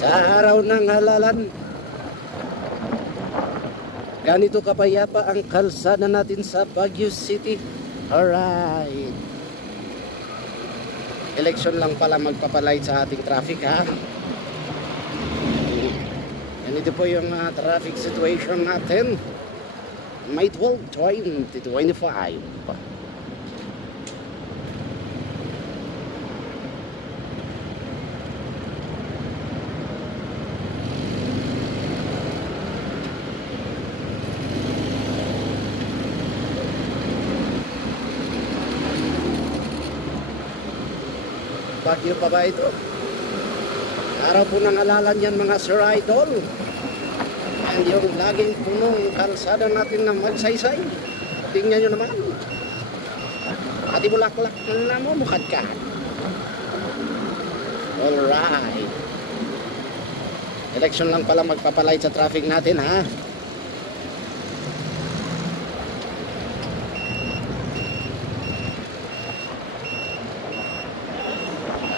Sa araw ng halalan, ganito kapayapa ang kalsada natin sa Baguio City. Alright. Election lang pala magpapalight sa ating traffic, ha. Ganito po yung traffic situation natin. May 12, 2025. Baguio pa ba ito? Araw po ng halalan yan, mga Sir Idol. And yung laging punong kalsada natin na magsaysay. Tingnan nyo naman. Pati bulaklak na mo mukad ka. Alright. Election lang pala magpapalight sa traffic natin, ha.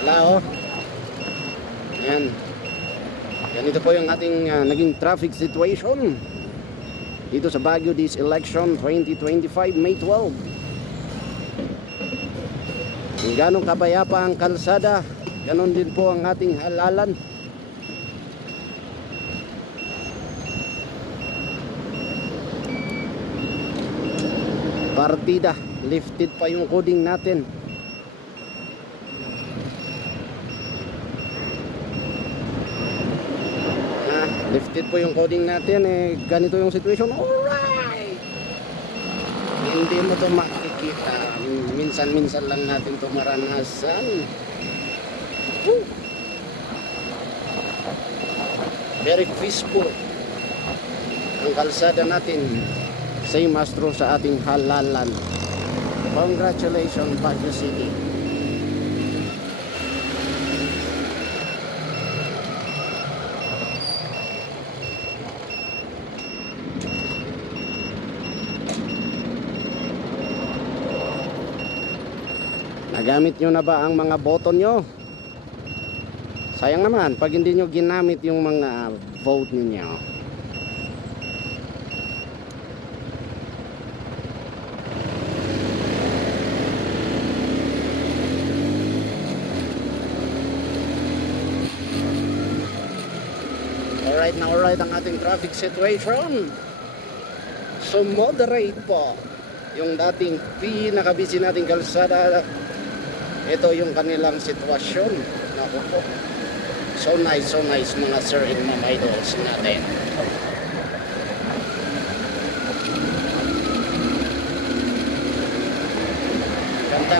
Wala, oh. Ayan. Ganito po yung ating naging traffic situation dito sa Baguio this election 2025 May 12. Kung ganong kapayapa ang kalsada, ganon din po ang ating halalan. Partida, lifted pa yung coding natin. Lifted po yung coding natin, ganito yung situation. Alright! Hindi mo to makikita. Minsan-minsan lang natin to maranasan. Woo! Very peaceful ang kalsada natin. Same astro sa ating halalan. Congratulations, Baguio City. Nagamit nyo na ba ang mga boto nyo? Sayang naman pag hindi nyo ginamit yung mga vote ninyo. Alright ang ating traffic situation. So moderate po yung dating pinaka-busy nating kalsada. Ito yung kanilang sitwasyon. Naku po. So nice mga sir and ma'am idols natin. Ganda.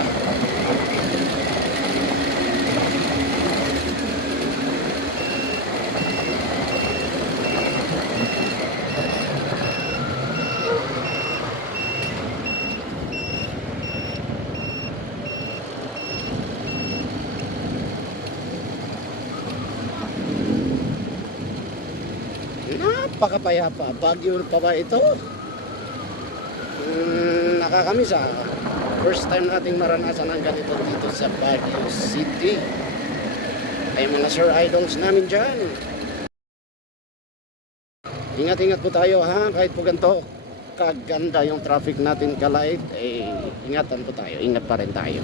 Napakapayapa. Baguio pa ba ito? Nakakamiss, ah. First time nating maranasan ang ganito dito sa Baguio City. Ay mga sir idols namin dyan. Ingat-ingat po tayo, ha. Kahit po ganito kaganda yung traffic natin kalait, ingatan po tayo. Ingat pa rin tayo.